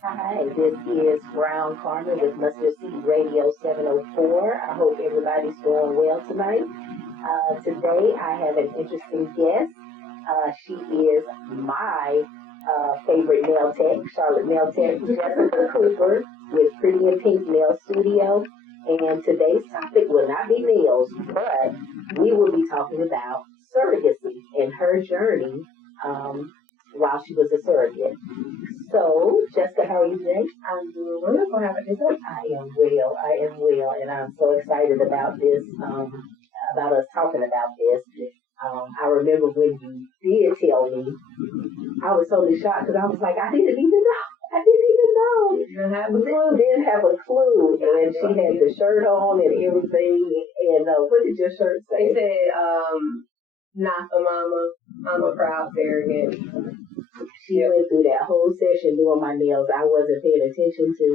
Hi, this is Brown Carter with Mustard Seed Radio 704. I hope everybody's doing well tonight. Today I have an interesting guest. She is my favorite nail tech, Charlotte Nail Tech, Jessica Cooper with Pretty and Pink Nail Studio. And today's topic will not be nails, but we will be talking about surrogacy and her journey while she was a surrogate. So, Jessica, how are you today? I'm doing wonderful. How about yourself? I am well, and I'm so excited about this, about us talking about this. I remember when you did tell me, I was totally shocked because I was like, I didn't even know. Didn't have a clue. Didn't have a clue. And she had the shirt on and everything. And what did your shirt say? It said, not the mama, I'm a proud surrogate. She went through that whole session doing my nails. I wasn't paying attention to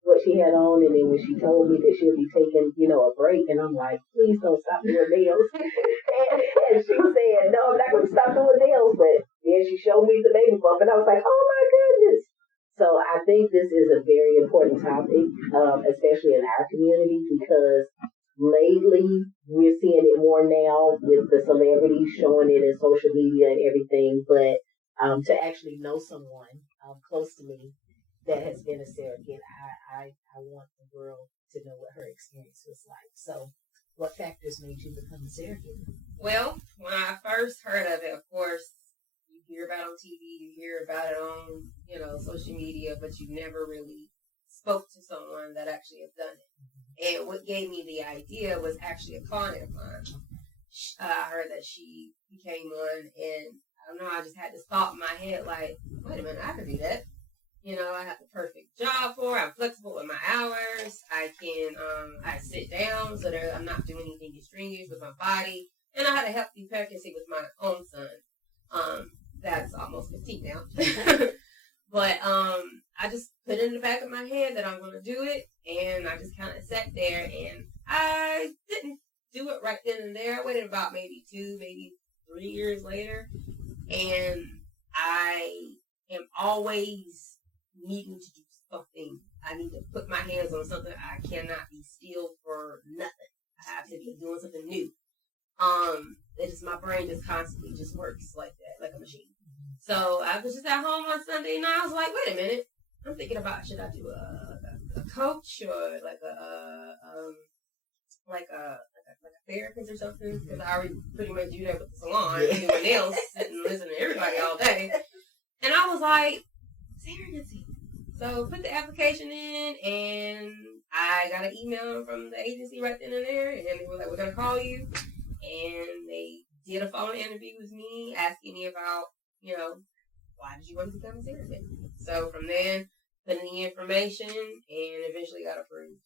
what she had on, and then when she told me that she'll be taking, a break, and I'm like, please don't stop doing nails. and she said, no, I'm not going to stop doing nails. But then she showed me the baby bump, and I was like, oh my goodness. So I think this is a very important topic, especially in our community, because lately we're seeing it more now with the celebrities showing it in social media and everything, but to actually know someone close to me that has been a surrogate, I want the world to know what her experience was like. So, what factors made you become a surrogate? Well, when I first heard of it, of course, you hear about it on TV, you hear about it on, social media, but you never really spoke to someone that actually has done it. And what gave me the idea was actually a client of mine. I heard that she became one, and I don't know, I just had this thought in my head, like, wait a minute, I could do that. I have the perfect job for it. I'm flexible with my hours. I can, I sit down so that I'm not doing anything extraneous with my body. And I had a healthy pregnancy with my own son. That's almost 15 now. But I just put it in the back of my head that I'm going to do it. And I just kind of sat there, and I didn't do it right then and there. I waited about maybe 2, maybe 3 years later. And I am always needing to do something. I need to put my hands on something. I cannot be still for nothing. I have to be doing something new. It's just my brain just constantly just works like that, like a machine. So I was just at home on Sunday night. I was like, wait a minute. I'm thinking about, should I do a coach or like a therapist or something? Because I already pretty much do that with the salon, doing nails, sitting and listening to everybody all day. And I was like, surrogacy. So put the application in, and I got an email from the agency right then and there, and they were like, we're going to call you. And they did a phone interview with me, asking me about, why did you want to become a surrogate? So from then, put in the information, and eventually got approved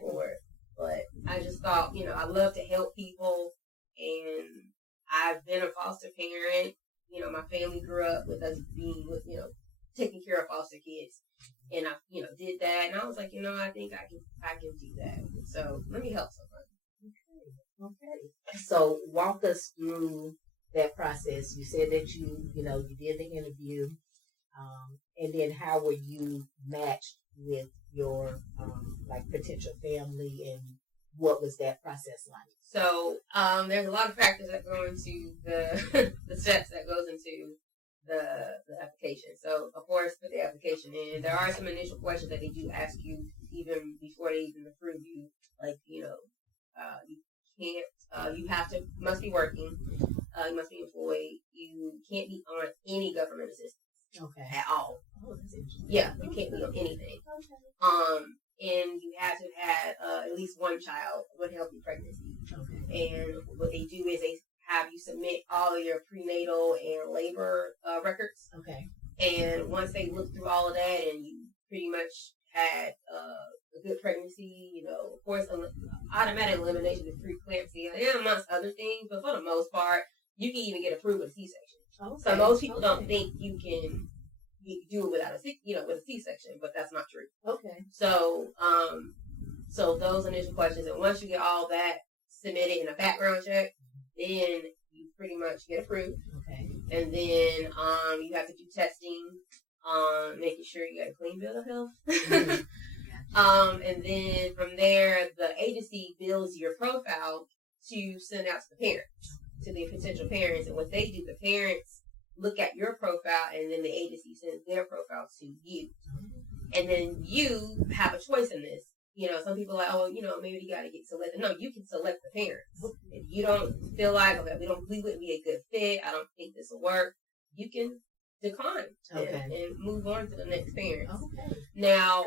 for it. But I just thought, I love to help people, and I've been a foster parent. My family grew up with us being, taking care of foster kids, and I, did that, and I was like, I think I can do that. So let me help someone. Okay. So walk us through that process. You said that you did the interview, and then how were you matched with your potential family, and what was that process like? So there's a lot of factors that go into the the steps that goes into the application. So of course, put the application in. There are some initial questions that they do ask you even before they even approve you. Like you can't. You must be working. You must be employed. You can't be on any government assistance. Okay. At all. Oh, that's interesting. Yeah, you can't be on anything. Okay. And you have to have at least one child with healthy pregnancy. Okay. And what they do is they have you submit all of your prenatal and labor records. Okay. And once they look through all of that and you pretty much had a good pregnancy, of course, automatic elimination of preeclampsia and amongst other things, but for the most part, you can even get approved with a C-section. Okay. So most people don't think you can do it without with a C-section, but that's not true. Okay. So, so those initial questions, and once you get all that submitted in a background check, then you pretty much get approved. Okay. And then you have to do testing. making sure you got a clean bill of health. Mm-hmm. And then from there, the agency builds your profile to send out to the parents, to the potential parents. And what they do, the parents look at your profile, and then the agency sends their profile to you. And then you have a choice in this. Some people are like, oh, maybe you got to get selected. No, you can select the parents. If you don't feel like, okay, we wouldn't be a good fit, I don't think this will work, you can decline and move on to the next parents. Okay. Now,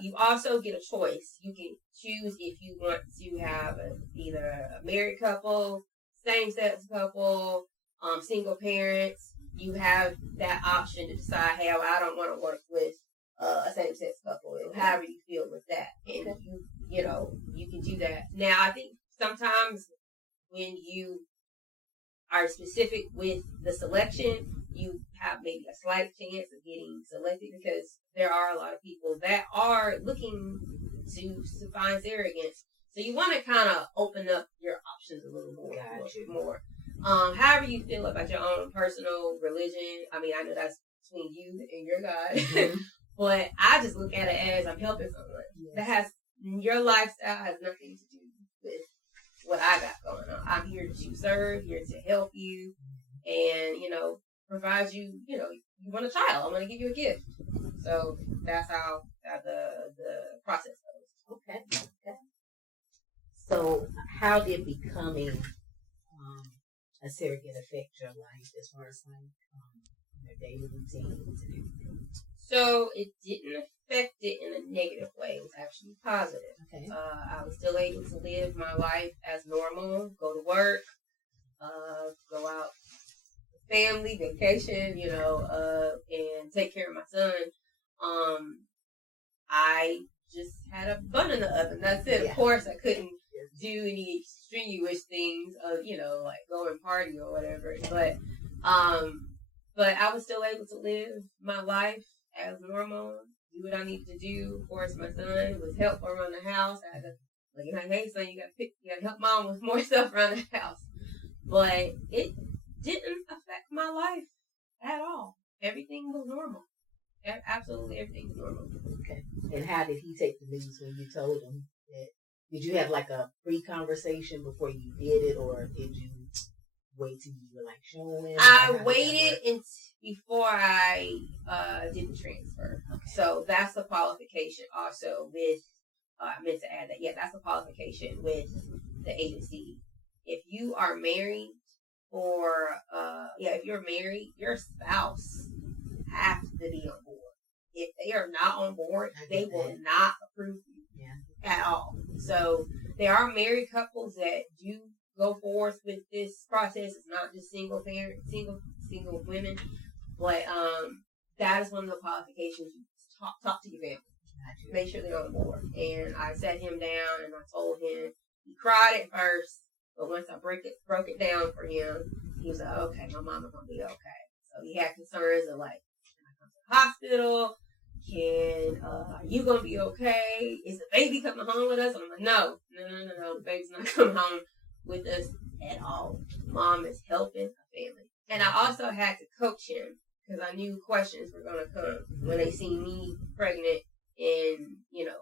you also get a choice. You can choose if you want to have either a married couple, same-sex couple, single parents. You have that option to decide, hey, I don't want to work with a same-sex couple, and however you feel with that. And you can do that. Now, I think sometimes when you are specific with the selection, you have maybe a slight chance of getting selected, because there are a lot of people that are looking to find surrogates. So you want to kind of open up your options a little more. However you feel about your own personal religion. I mean, I know that's between you and your God, Mm-hmm. but I just look at it as I'm helping someone. Yes. Your lifestyle has nothing to do with what I got going on. I'm here to serve, here to help you, and provide you. You want a child, I'm going to give you a gift. So that's how the process goes. Okay. So how did becoming a surrogate affect your life as far as your daily routines and everything? So it didn't affect it in a negative way. It was actually positive. Okay. I was still able to live my life as normal, go to work, go out with family, vacation, and take care of my son. I just had a bun in the oven. That's it. Yeah. Of course, I couldn't do any strenuous things of, like go and party or whatever. But I was still able to live my life as normal, do what I needed to do. Of course, my son was help around the house. I had to like, hey, son, you got to help mom with more stuff around the house. But it didn't affect my life at all. Everything was normal. Absolutely everything was normal. Okay. And how did he take the news when you told him that? Did you have like a pre-conversation before you did it, or did you wait till you were like showing? I waited before I did the transfer. Okay. So that's the qualification also with, I meant to add that, that's the qualification with the agency. If you are married if you're married, your spouse has to be on board. If they are not on board, they will not approve you at all. So there are married couples that do go forth with this process. It's not just single women, but that is one of the qualifications. Talk to your family. Make sure they're on board. And I sat him down and I told him. He cried at first, but once I broke it down for him, he was like, okay, my mama's gonna be okay. So he had concerns of like, can I come to the hospital? Are you gonna be okay? Is the baby coming home with us? And I'm like, no, the baby's not coming home with us at all. Mom is helping a family. And I also had to coach him, because I knew questions were gonna come when they see me pregnant and,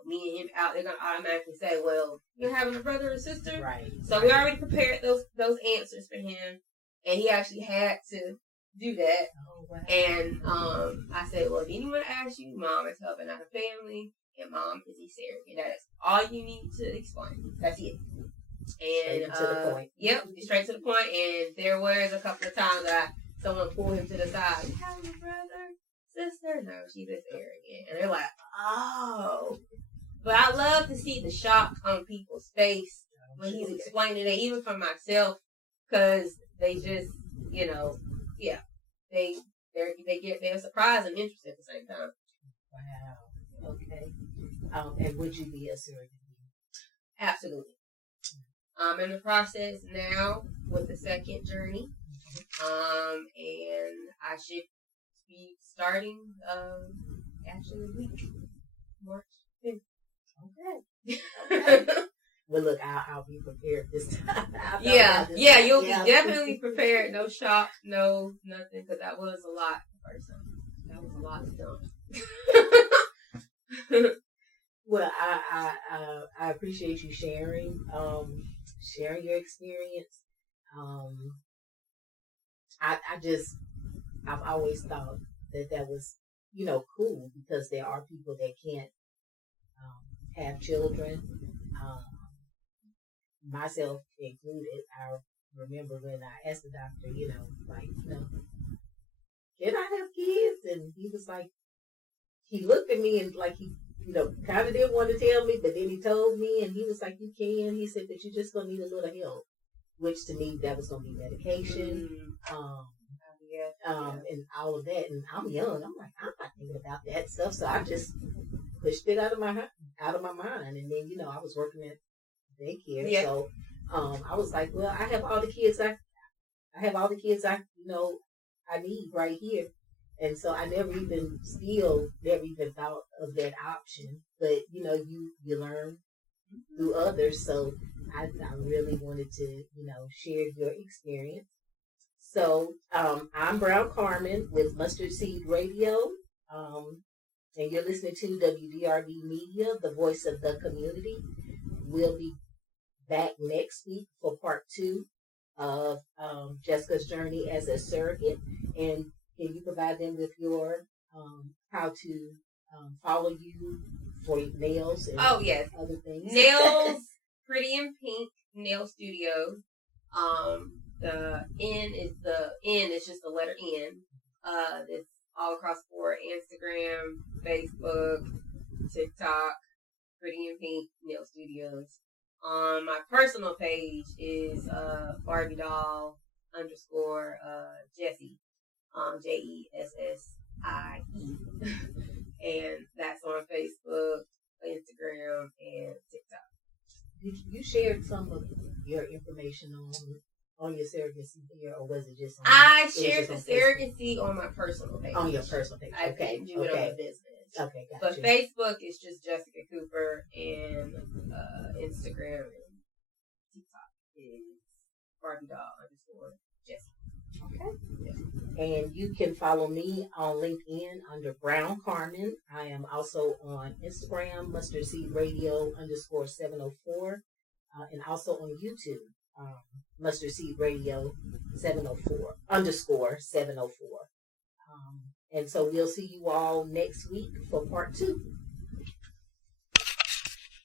me and him out. They're gonna automatically say, well, you're having a brother or sister? Right. So we already prepared those answers for him, and he actually had to do that. Oh, wow. And I said, well, if anyone asks you, mom is helping out a family, and mom is a surrogate. That is all you need to explain. That's it. And straight to the point. Yep, straight to the point. And there was a couple of times that someone pulled him to the side. You have a brother, sister? No, she's a surrogate. And they're like, oh. But I love to see the shock on people's face when he's explaining it, even for myself, because they just, they're surprised and interested at the same time. Wow. Okay. And would you be a surrogate? Absolutely. I'm in the process now with the second journey. And I should be starting actually a week, March 5th. Okay. Well, look, I'll be prepared this time. You'll be definitely prepared. No shock, no nothing, because that was a lot the first time. That was a lot to dump. Well, I appreciate you sharing your experience. I've always thought that was, cool, because there are people that can't have children, myself included. I remember when I asked the doctor, can I have kids? And he was like, he looked at me and like he, kind of didn't want to tell me, but then he told me, and he was like, you can. He said, but you're just going to need a little help, which to me, that was going to be medication, and all of that. And I'm young. I'm like, I'm not thinking about that stuff. So I just pushed it out of my mind. And then, I was working at daycare. Yeah. So I was like, well, I have all the kids I need right here. And so I never even thought of that option. But, you learn through others. So I really wanted to, share your experience. So I'm Brown Carmen with Mustard Seed Radio. And you're listening to WDRB Media, the voice of the community. We'll be back next week for part 2 of Jessica's journey as a surrogate. And can you provide them with your how to follow you for nails and other things? Nails, Pretty in Pink Nail Studio. The N is just the letter N. It's all across the board: Instagram, Facebook, TikTok. Pretty in Pink Nail Studios. My personal page is Barbie Doll _ Jessie. Jessie. And that's on Facebook, Instagram, and TikTok. You shared some of your information on your surrogacy here, or was it just on I shared the surrogacy on my personal page. On your personal page. I didn't do it on the business. Okay, gotcha. But Facebook is just Jessica Cooper, and Instagram and TikTok is Barbie Doll _ Jessie. Okay. Yeah. And you can follow me on LinkedIn under Brown Carmen. I am also on Instagram, Mustard Seed Radio _704, and also on YouTube, Mustard Seed Radio 704 _704. And so we'll see you all next week for part 2.